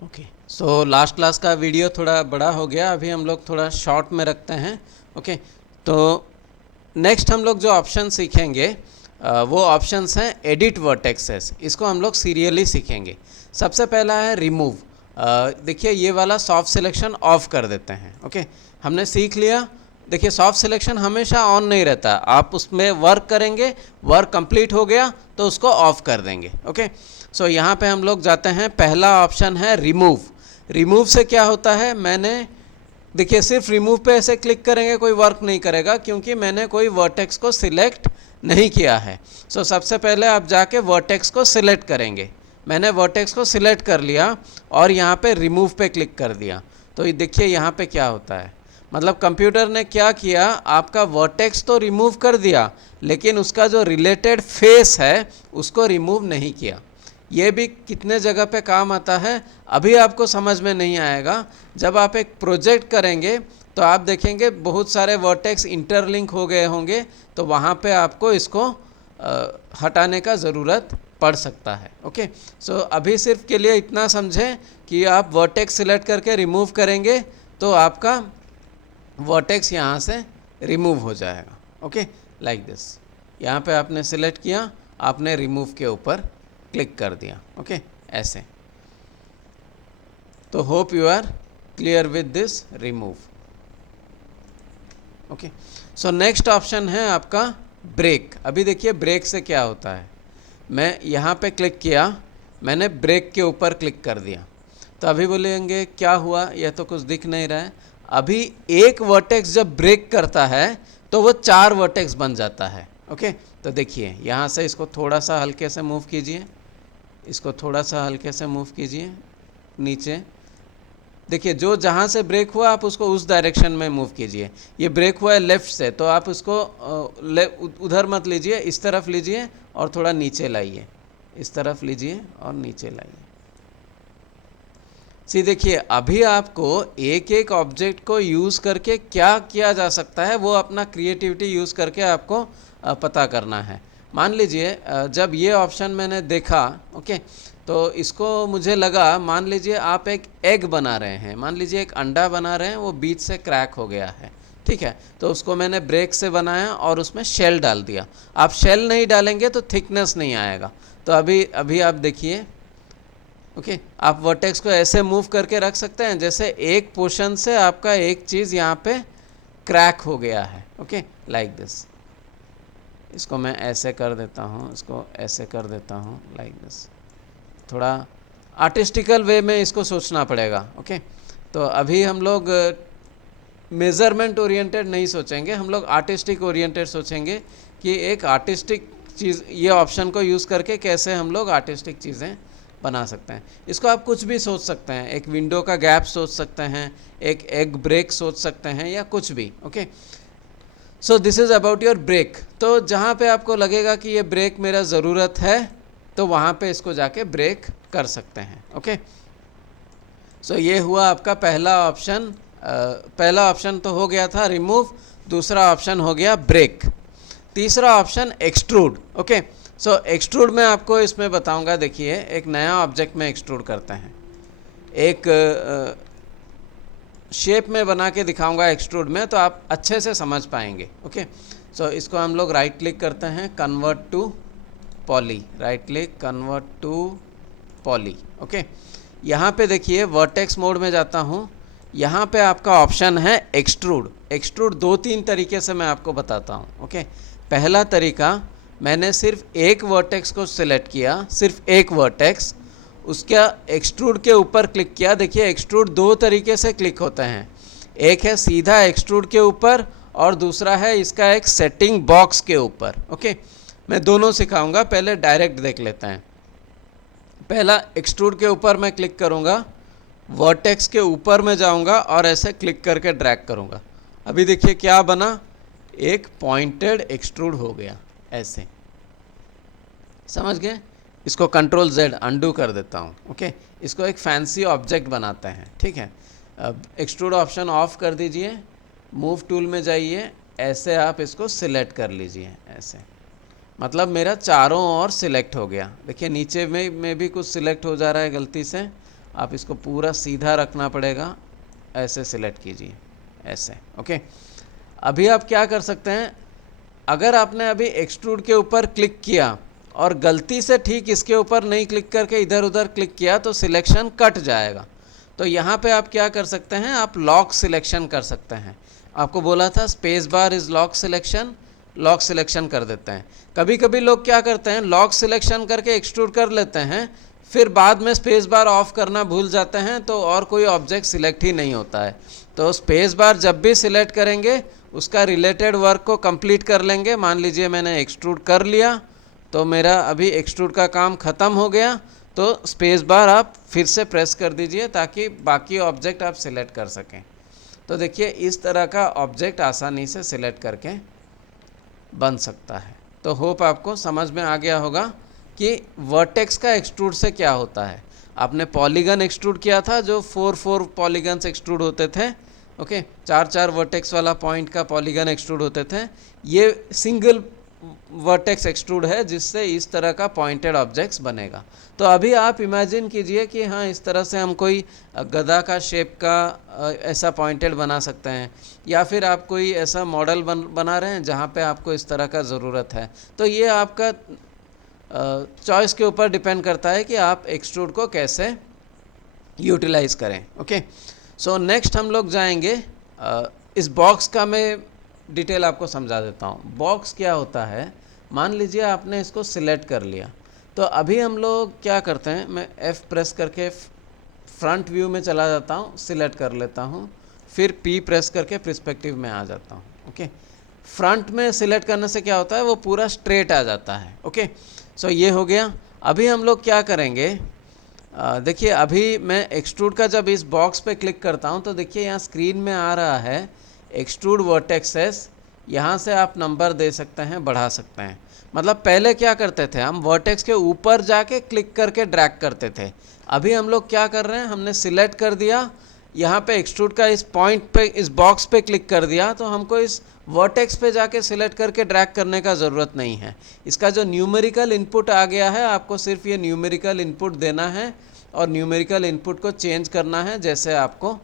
Okay, so last class का video थोड़ा बड़ा हो गया, अभी हम लोग थोड़ा शॉर्ट में रखते हैं। ओके, तो नेक्स्ट हम लोग जो ऑप्शन सीखेंगे वो ऑप्शंस हैं एडिट वर्टेक्सेस। इसको हम लोग सीरियली सीखेंगे। सबसे पहला है रिमूव। देखिए ये वाला सॉफ्ट सिलेक्शन ऑफ कर देते हैं। ओके, हमने सीख लिया। देखिए सॉफ्ट सिलेक्शन हमेशा ऑन नहीं रहता, आप उसमें वर्क करेंगे, वर्क कंप्लीट हो गया तो उसको ऑफ कर देंगे। ओके, सो यहाँ पे हम लोग जाते हैं, पहला ऑप्शन है रिमूव। रिमूव से क्या होता है, मैंने देखिए सिर्फ रिमूव पे ऐसे क्लिक करेंगे कोई वर्क नहीं करेगा, क्योंकि मैंने कोई वर्टेक्स को सिलेक्ट नहीं किया है। सो सबसे पहले आप जाके वर्टेक्स को सिलेक्ट करेंगे। मैंने वर्टेक्स को सिलेक्ट कर लिया और यहाँ पे रिमूव पे क्लिक कर दिया, तो ये देखिए यहाँ पे क्या होता है, मतलब कंप्यूटर ने क्या किया, आपका वर्टेक्स तो रिमूव कर दिया लेकिन उसका जो रिलेटेड फेस है उसको रिमूव नहीं किया। ये भी कितने जगह पे काम आता है अभी आपको समझ में नहीं आएगा। जब आप एक प्रोजेक्ट करेंगे तो आप देखेंगे बहुत सारे वर्टेक्स इंटरलिंक हो गए होंगे, तो वहाँ पे आपको इसको हटाने का ज़रूरत पड़ सकता है। ओके, सो अभी सिर्फ के लिए इतना समझें कि आप वर्टेक्स सिलेक्ट करके रिमूव करेंगे तो आपका वर्टेक्स यहाँ से रिमूव हो जाएगा। Okay, like this. यहाँ पे आपने सिलेक्ट किया, आपने रिमूव के ऊपर क्लिक कर दिया। ओके, ऐसे। तो hope you are clear with this remove. Okay, so next option है आपका ब्रेक। अभी देखिए ब्रेक से क्या होता है, मैं यहाँ पे क्लिक किया, मैंने ब्रेक के ऊपर क्लिक कर दिया, तो अभी बोलेंगे क्या हुआ, यह तो कुछ दिख नहीं रहा है। अभी एक वर्टेक्स जब ब्रेक करता है तो वो 4 वर्टेक्स बन जाता है। ओके, तो देखिए यहाँ से इसको थोड़ा सा हल्के से मूव कीजिए, इसको थोड़ा सा हल्के से मूव कीजिए नीचे। देखिए जो जहाँ से ब्रेक हुआ आप उसको उस डायरेक्शन में मूव कीजिए। ये ब्रेक हुआ है लेफ़्ट से, तो आप उसको उधर मत लीजिए, इस तरफ लीजिए और थोड़ा नीचे लाइए, इस तरफ लीजिए और नीचे लाइए। सी देखिए अभी आपको एक एक ऑब्जेक्ट को यूज़ करके क्या किया जा सकता है वो अपना क्रिएटिविटी यूज़ करके आपको पता करना है। मान लीजिए जब ये ऑप्शन मैंने देखा, ओके, तो इसको मुझे लगा, मान लीजिए आप एक एग बना रहे हैं, मान लीजिए एक अंडा बना रहे हैं, वो बीच से क्रैक हो गया है, ठीक है, तो उसको मैंने ब्रेक से बनाया और उसमें शेल डाल दिया। आप शेल नहीं डालेंगे तो थिकनेस नहीं आएगा। तो अभी आप देखिए, ओके, आप वर्टेक्स को ऐसे मूव करके रख सकते हैं जैसे एक पोर्शन से आपका एक चीज़ यहाँ पे क्रैक हो गया है। Okay, like this. इसको मैं ऐसे कर देता हूँ, इसको ऐसे कर देता हूँ, लाइक दिस। थोड़ा आर्टिस्टिकल वे में इसको सोचना पड़ेगा। ओके, तो अभी हम लोग मेज़रमेंट ओरिएंटेड नहीं सोचेंगे, हम लोग आर्टिस्टिक ओरिएंटेड सोचेंगे कि एक आर्टिस्टिक चीज़, ये ऑप्शन को यूज़ करके कैसे हम लोग आर्टिस्टिक चीज़ें बना सकते हैं। इसको आप कुछ भी सोच सकते हैं, एक विंडो का गैप सोच सकते हैं, एक एग ब्रेक सोच सकते हैं, या कुछ भी। Okay, so this is about your break. तो जहाँ पे आपको लगेगा कि ये ब्रेक मेरा ज़रूरत है तो वहाँ पे इसको जाके ब्रेक कर सकते हैं। ओके, सो ये हुआ आपका पहला ऑप्शन। पहला ऑप्शन तो हो गया था रिमूव, दूसरा ऑप्शन हो गया ब्रेक, तीसरा ऑप्शन एक्सट्रूड। ओके, सो एक्सट्रूड में आपको इसमें बताऊंगा। देखिए एक नया ऑब्जेक्ट में एक्सट्रूड करते हैं, एक शेप में बना के दिखाऊंगा एक्सट्रूड में, तो आप अच्छे से समझ पाएंगे। ओके, सो इसको हम लोग राइट क्लिक करते हैं, convert to poly, right click, convert to poly. Okay, यहाँ पे देखिए वर्टेक्स मोड में जाता हूँ, यहाँ पे आपका ऑप्शन है एक्सट्रूड। एक्सट्रूड 2-3 तरीके से मैं आपको बताता हूँ। ओके, पहला तरीका, मैंने सिर्फ एक वर्टेक्स को सिलेक्ट किया, सिर्फ एक वर्टेक्स, उसका एक्सट्रूड के ऊपर क्लिक किया। देखिए एक्सट्रूड 2 तरीके से क्लिक होते हैं, एक है सीधा एक्सट्रूड के ऊपर और दूसरा है इसका एक सेटिंग बॉक्स के ऊपर। ओके, मैं दोनों सिखाऊंगा, पहले डायरेक्ट देख लेते हैं। पहला एक्सट्रूड के ऊपर मैं क्लिक करूंगा, वर्टेक्स के ऊपर में जाऊंगा और ऐसे क्लिक करके ड्रैग करूंगा। अभी देखिए क्या बना, एक पॉइंटेड एक्सट्रूड हो गया, ऐसे। समझ गए? इसको कंट्रोल Z अंडू कर देता हूँ। ओके, इसको एक फैंसी ऑब्जेक्ट बनाते हैं, ठीक है। अब एक्सट्रूड ऑप्शन ऑफ कर दीजिए, मूव टूल में जाइए, ऐसे आप इसको सिलेक्ट कर लीजिए, ऐसे, मतलब मेरा चारों ओर सिलेक्ट हो गया। देखिए नीचे में भी कुछ सिलेक्ट हो जा रहा है गलती से, आप इसको पूरा सीधा रखना पड़ेगा, ऐसे सिलेक्ट कीजिए, ऐसे। ओके, अभी आप क्या कर सकते हैं, अगर आपने अभी एक्सट्रूड के ऊपर क्लिक किया और गलती से ठीक इसके ऊपर नहीं क्लिक करके इधर उधर क्लिक किया तो सिलेक्शन कट जाएगा। तो यहाँ पे आप क्या कर सकते हैं, आप लॉक सिलेक्शन कर सकते हैं। आपको बोला था space bar is lock selection, lock selection कर देते हैं। कभी कभी लोग क्या करते हैं, लॉक सिलेक्शन करके एक्सट्रूड कर लेते हैं, फिर बाद में स्पेस बार ऑफ करना भूल जाते हैं तो और कोई ऑब्जेक्ट सिलेक्ट ही नहीं होता है। तो स्पेस बार जब भी सिलेक्ट करेंगे उसका रिलेटेड वर्क को कंप्लीट कर लेंगे। मान लीजिए मैंने एक्सट्रूड कर लिया तो मेरा अभी एक्सट्रूड का काम ख़त्म हो गया, तो स्पेस बार आप फिर से प्रेस कर दीजिए ताकि बाकी ऑब्जेक्ट आप सिलेक्ट कर सकें। तो देखिए इस तरह का ऑब्जेक्ट आसानी से सिलेक्ट करके बन सकता है। तो होप आपको समझ में आ गया होगा कि वर्टेक्स का एक्सट्रूड से क्या होता है। आपने पॉलीगन एक्सट्रूड किया था जो 4 पॉलीगन्स एक्सट्रूड होते थे। ओके, 4 वर्टेक्स वाला पॉइंट का पॉलीगन एक्सट्रूड होते थे। ये सिंगल वर्टेक्स एक्सट्रूड है जिससे इस तरह का पॉइंटेड ऑब्जेक्ट्स बनेगा। तो अभी आप इमेजिन कीजिए कि हाँ, इस तरह से हम कोई गधा का शेप का ऐसा पॉइंटेड बना सकते हैं, या फिर आप कोई ऐसा मॉडल बना रहे हैं जहाँ पे आपको इस तरह का ज़रूरत है। तो ये आपका चॉइस के ऊपर डिपेंड करता है कि आप एक्सट्रूड को कैसे यूटिलाइज करें। ओके, सो नेक्स्ट हम लोग जाएंगे, इस बॉक्स का मैं डिटेल आपको समझा देता हूँ। बॉक्स क्या होता है, मान लीजिए आपने इसको सिलेक्ट कर लिया, तो अभी हम लोग क्या करते हैं, मैं F प्रेस करके फ्रंट व्यू में चला जाता हूँ, सिलेक्ट कर लेता हूँ, फिर P प्रेस करके पर्सपेक्टिव में आ जाता हूँ। ओके, फ्रंट में सिलेक्ट करने से क्या होता है, वो पूरा स्ट्रेट आ जाता है। ओके, सो ये हो गया। अभी हम लोग क्या करेंगे, देखिए अभी मैं एक्सट्रूड का जब इस बॉक्स पे क्लिक करता हूँ तो देखिए यहाँ स्क्रीन में आ रहा है एक्सट्रूड वर्टेक्सेस। यहाँ से आप नंबर दे सकते हैं, बढ़ा सकते हैं। मतलब पहले क्या करते थे, हम वर्टेक्स के ऊपर जाके क्लिक करके ड्रैग करते थे। अभी हम लोग क्या कर रहे हैं, हमने सिलेक्ट कर दिया, यहाँ पे एक्सट्रूड का इस पॉइंट पे, इस बॉक्स पे क्लिक कर दिया, तो हमको इस वर्टेक्स पे जाके सिलेक्ट करके ड्रैग करने का ज़रूरत नहीं है। इसका जो न्यूमेरिकल इनपुट आ गया है, आपको सिर्फ ये न्यूमेरिकल इनपुट देना है और न्यूमेरिकल इनपुट को चेंज करना है जैसे आपको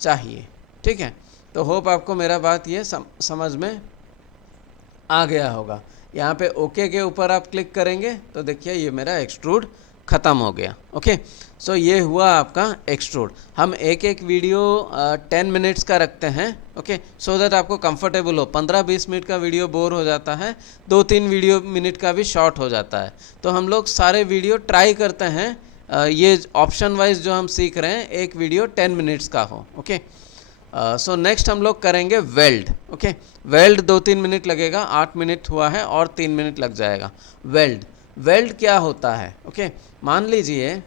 चाहिए। ठीक है, तो होप आपको मेरा बात ये समझ में आ गया होगा। यहाँ पे ओके के ऊपर आप क्लिक करेंगे तो देखिए ये मेरा एक्सट्रूड ख़त्म हो गया। ओके, सो ये हुआ आपका एक्सट्रूड। हम एक एक वीडियो 10 मिनट्स का रखते हैं। ओके, सो दैट आपको कंफर्टेबल हो। 15-20 मिनट का वीडियो बोर हो जाता है, 2-3 वीडियो मिनट का भी शॉर्ट हो जाता है। तो हम लोग सारे वीडियो ट्राई करते हैं, ये ऑप्शन वाइज जो हम सीख रहे हैं, एक वीडियो 10 मिनट्स का हो। ओके, सो नेक्स्ट हम लोग करेंगे वेल्ड। ओके, वेल्ड 2-3 मिनट लगेगा, 8 मिनट हुआ है और 3 मिनट लग जाएगा। वेल्ड क्या होता है, ओके, मान लीजिए,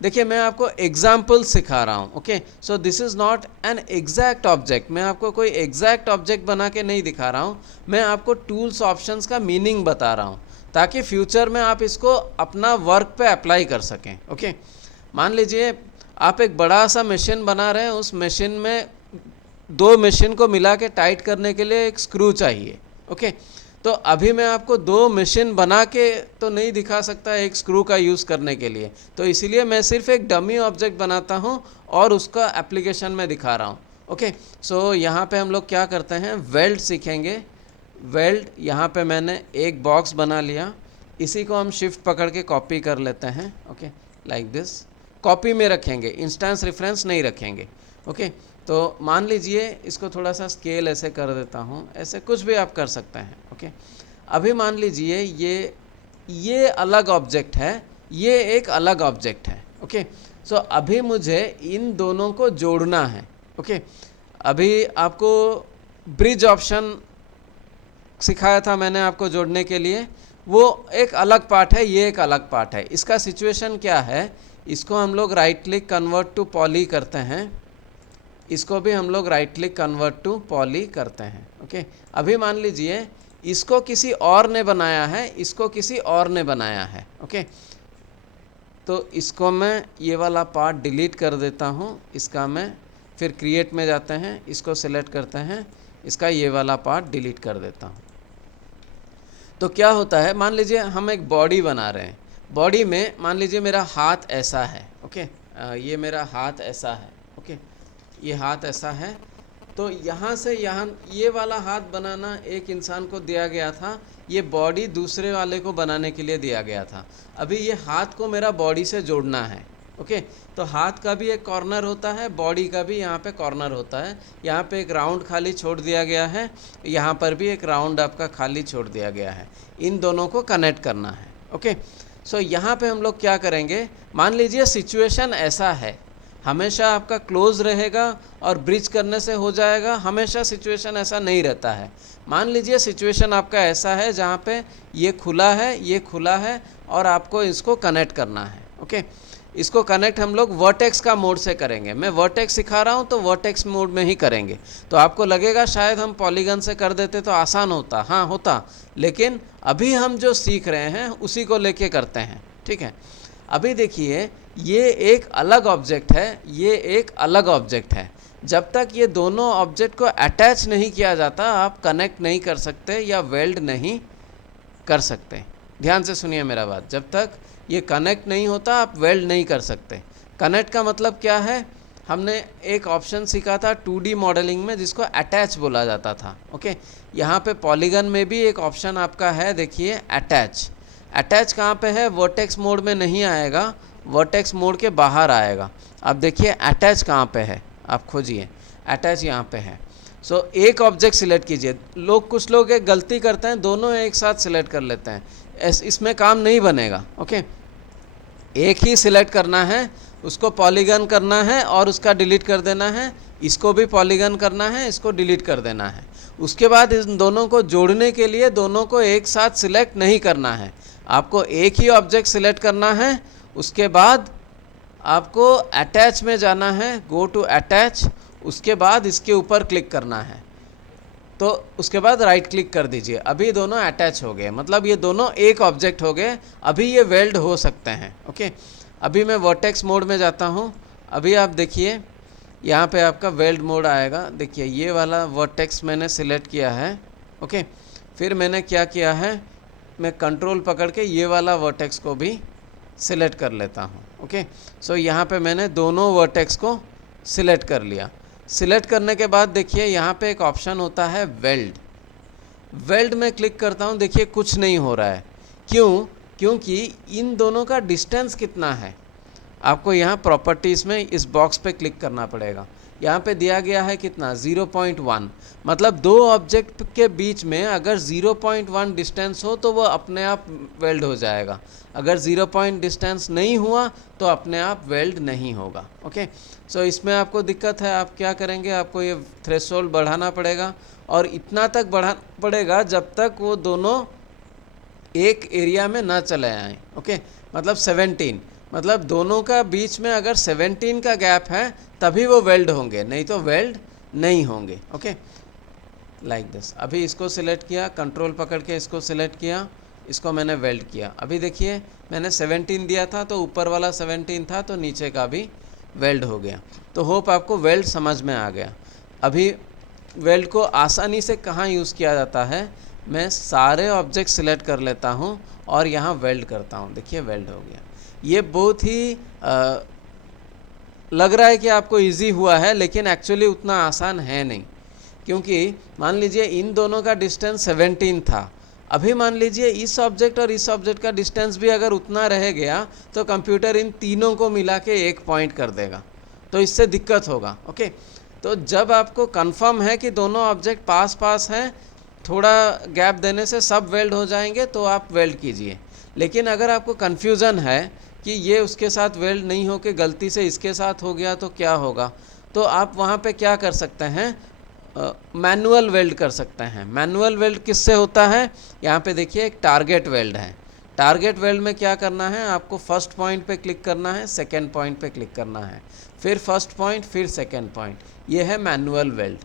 देखिए मैं आपको एग्जाम्पल सिखा रहा हूँ। Okay, so this is not an exact object, मैं आपको कोई एग्जैक्ट ऑब्जेक्ट बना के नहीं दिखा रहा हूँ, मैं आपको टूल्स ऑप्शंस का मीनिंग बता रहा हूँ ताकि फ्यूचर में आप इसको अपना वर्क पे अप्लाई कर सकें। ओके, मान लीजिए आप एक बड़ा सा मशीन बना रहे हैं, उस मशीन में 2 मशीन को मिला के टाइट करने के लिए एक स्क्रू चाहिए। ओके, तो अभी मैं आपको 2 मशीन बना के तो नहीं दिखा सकता एक स्क्रू का यूज़ करने के लिए, तो इसीलिए मैं सिर्फ एक डमी ऑब्जेक्ट बनाता हूँ और उसका एप्लीकेशन में दिखा रहा हूँ। ओके, सो यहाँ पे हम लोग क्या करते हैं, वेल्ड सीखेंगे। वेल्ड, यहाँ पे मैंने एक बॉक्स बना लिया, इसी को हम शिफ्ट पकड़ के कॉपी कर लेते हैं। ओके, लाइक दिस, कॉपी में रखेंगे, इंस्टेंस रेफरेंस नहीं रखेंगे। ओके, तो मान लीजिए इसको थोड़ा सा स्केल ऐसे कर देता हूँ, ऐसे कुछ भी आप कर सकते हैं। ओके, अभी मान लीजिए ये अलग ऑब्जेक्ट है, ये एक अलग ऑब्जेक्ट है। ओके, सो अभी मुझे इन दोनों को जोड़ना है। ओके, अभी आपको ब्रिज ऑप्शन सिखाया था मैंने आपको जोड़ने के लिए, वो एक अलग पार्ट है, ये एक अलग पार्ट है। इसका सिचुएशन क्या है, इसको हम लोग right click convert to poly करते हैं, इसको भी हम लोग right click convert to poly करते हैं। ओके, अभी मान लीजिए इसको किसी और ने बनाया है, इसको किसी और ने बनाया है। ओके, तो इसको मैं ये वाला पार्ट डिलीट कर देता हूँ, इसका मैं फिर क्रिएट में जाते हैं, इसको सिलेक्ट करते हैं, इसका ये वाला पार्ट डिलीट कर देता हूँ। तो क्या होता है, मान लीजिए हम एक बॉडी बना रहे हैं, बॉडी में मान लीजिए मेरा हाथ ऐसा है। ओके, ये मेरा हाथ ऐसा है, ओके, ये हाथ ऐसा है, तो यहाँ से यहाँ ये वाला हाथ बनाना एक इंसान को दिया गया था, ये बॉडी दूसरे वाले को बनाने के लिए दिया गया था। अभी ये हाथ को मेरा बॉडी से जोड़ना है, ओके। तो हाथ का भी एक कॉर्नर होता है, बॉडी का भी यहाँ पे कॉर्नर होता है। यहाँ पे एक राउंड खाली छोड़ दिया गया है, यहाँ पर भी एक राउंड आपका खाली छोड़ दिया गया है। इन दोनों को कनेक्ट करना है, ओके। सो यहाँ पे हम लोग क्या करेंगे, मान लीजिए सिचुएशन ऐसा है, हमेशा आपका क्लोज रहेगा और ब्रिज करने से हो जाएगा, हमेशा सिचुएशन ऐसा नहीं रहता है। मान लीजिए सिचुएशन आपका ऐसा है जहाँ पे ये खुला है, ये खुला है और आपको इसको कनेक्ट करना है, ओके। इसको कनेक्ट हम लोग वर्टेक्स का मोड से करेंगे। मैं वर्टेक्स सिखा रहा हूँ तो वर्टेक्स मोड में ही करेंगे। तो आपको लगेगा शायद हम पॉलीगन से कर देते तो आसान होता, हाँ होता, लेकिन अभी हम जो सीख रहे हैं उसी को लेके करते हैं, ठीक है। अभी देखिए ये एक अलग ऑब्जेक्ट है, ये एक अलग ऑब्जेक्ट है। जब तक ये दोनों ऑब्जेक्ट को अटैच नहीं किया जाता आप कनेक्ट नहीं कर सकते या वेल्ड नहीं कर सकते। ध्यान से सुनिए मेरा बात, जब तक ये कनेक्ट नहीं होता आप वेल्ड नहीं कर सकते। कनेक्ट का मतलब क्या है, हमने एक ऑप्शन सीखा था 2D मॉडलिंग में जिसको अटैच बोला जाता था, ओके। यहाँ पे पॉलीगन में भी एक ऑप्शन आपका है, देखिए अटैच। अटैच कहाँ पे है, वर्टेक्स मोड में नहीं आएगा, वर्टेक्स मोड के बाहर आएगा। अब देखिए अटैच कहाँ पे है, आप खोजिए, अटैच यहाँ पे है। सो एक ऑब्जेक्ट सिलेक्ट कीजिए। कुछ लोग एक गलती करते हैं, दोनों एक साथ सिलेक्ट कर लेते हैं, इसमें काम नहीं बनेगा, ओके। एक ही सिलेक्ट करना है, उसको पॉलीगन करना है और उसका डिलीट कर देना है, इसको भी पॉलीगन करना है, इसको डिलीट कर देना है। उसके बाद इन दोनों को जोड़ने के लिए दोनों को एक साथ सिलेक्ट नहीं करना है, आपको एक ही ऑब्जेक्ट सिलेक्ट करना है। उसके बाद आपको अटैच में जाना है, गो टू अटैच, उसके बाद इसके ऊपर क्लिक करना है, तो उसके बाद राइट क्लिक कर दीजिए। अभी दोनों अटैच हो गए, मतलब ये दोनों एक ऑब्जेक्ट हो गए। अभी ये वेल्ड हो सकते हैं, ओके। अभी मैं वर्टेक्स मोड में जाता हूँ। अभी आप देखिए यहाँ पे आपका वेल्ड मोड आएगा। देखिए ये वाला वर्टेक्स मैंने सिलेक्ट किया है, ओके। फिर मैंने क्या किया है, मैं कंट्रोल पकड़ के ये वाला वर्टेक्स को भी सिलेक्ट कर लेता हूँ, ओके। सो यहाँ पे मैंने दोनों वर्टेक्स को सिलेक्ट कर लिया। सिलेक्ट करने के बाद देखिए यहाँ पे एक ऑप्शन होता है वेल्ड। वेल्ड में क्लिक करता हूँ, देखिए कुछ नहीं हो रहा है। क्यों? क्योंकि इन दोनों का डिस्टेंस कितना है, आपको यहाँ प्रॉपर्टीज़ में इस बॉक्स पे क्लिक करना पड़ेगा। यहाँ पे दिया गया है कितना, 0.1, मतलब दो ऑब्जेक्ट के बीच में अगर 0.1 डिस्टेंस हो तो वो अपने आप वेल्ड हो जाएगा। अगर 0 डिस्टेंस नहीं हुआ तो अपने आप वेल्ड नहीं होगा, ओके। सो इसमें आपको दिक्कत है, आप क्या करेंगे, आपको ये थ्रेशोल्ड बढ़ाना पड़ेगा और इतना तक बढ़ाना पड़ेगा जब तक वो दोनों एक एरिया में ना चले आएँ, ओके। मतलब 17, मतलब दोनों का बीच में अगर 17 का गैप है तभी वो वेल्ड होंगे, नहीं तो वेल्ड नहीं होंगे, ओके, लाइक दिस। अभी इसको सिलेक्ट किया, कंट्रोल पकड़ के इसको सिलेक्ट किया, इसको मैंने वेल्ड किया। अभी देखिए मैंने 17 दिया था तो ऊपर वाला 17 था तो नीचे का भी वेल्ड हो गया। तो होप आपको वेल्ड समझ में आ गया। अभी वेल्ड को आसानी से कहाँ यूज़ किया जाता है, मैं सारे ऑब्जेक्ट सिलेक्ट कर लेता हूँ और यहाँ वेल्ड करता हूँ, देखिए वेल्ड हो गया। ये बहुत ही लग रहा है कि आपको इजी हुआ है, लेकिन एक्चुअली उतना आसान है नहीं, क्योंकि मान लीजिए इन दोनों का डिस्टेंस 17 था। अभी मान लीजिए इस ऑब्जेक्ट और इस ऑब्जेक्ट का डिस्टेंस भी अगर उतना रह गया तो कंप्यूटर इन तीनों को मिला के एक पॉइंट कर देगा, तो इससे दिक्कत होगा, ओके। तो जब आपको कंफर्म है कि दोनों ऑब्जेक्ट पास पास हैं, थोड़ा गैप देने से सब वेल्ड हो जाएंगे तो आप वेल्ड कीजिए। लेकिन अगर आपको कन्फ्यूज़न है कि ये उसके साथ वेल्ड नहीं हो के गलती से इसके साथ हो गया तो क्या होगा, तो आप वहाँ पे क्या कर सकते हैं, मैनुअल वेल्ड कर सकते हैं। मैनुअल वेल्ड किससे होता है, यहाँ पे देखिए एक टारगेट वेल्ड है। टारगेट वेल्ड में क्या करना है, आपको फर्स्ट पॉइंट पे क्लिक करना है, सेकंड पॉइंट पे क्लिक करना है, फिर फर्स्ट पॉइंट, फिर सेकंड पॉइंट, ये है मैनुअल वेल्ड।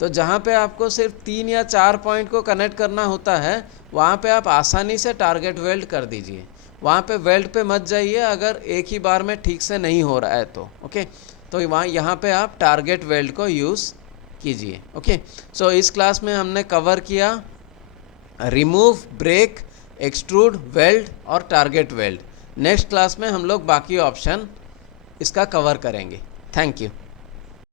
तो जहाँ पे आपको सिर्फ 3 या 4 पॉइंट को कनेक्ट करना होता है वहाँ पे आप आसानी से टारगेट वेल्ड कर दीजिए। वहाँ पे वेल्ड पे मत जाइए अगर एक ही बार में ठीक से नहीं हो रहा है तो, ओके। तो यहाँ पे आप टारगेट वेल्ड को यूज़ कीजिए, ओके। सो इस क्लास में हमने कवर किया रिमूव, ब्रेक, एक्सट्रूड, वेल्ड और टारगेट वेल्ड। नेक्स्ट क्लास में हम लोग बाकी ऑप्शन इसका कवर करेंगे। Thank you.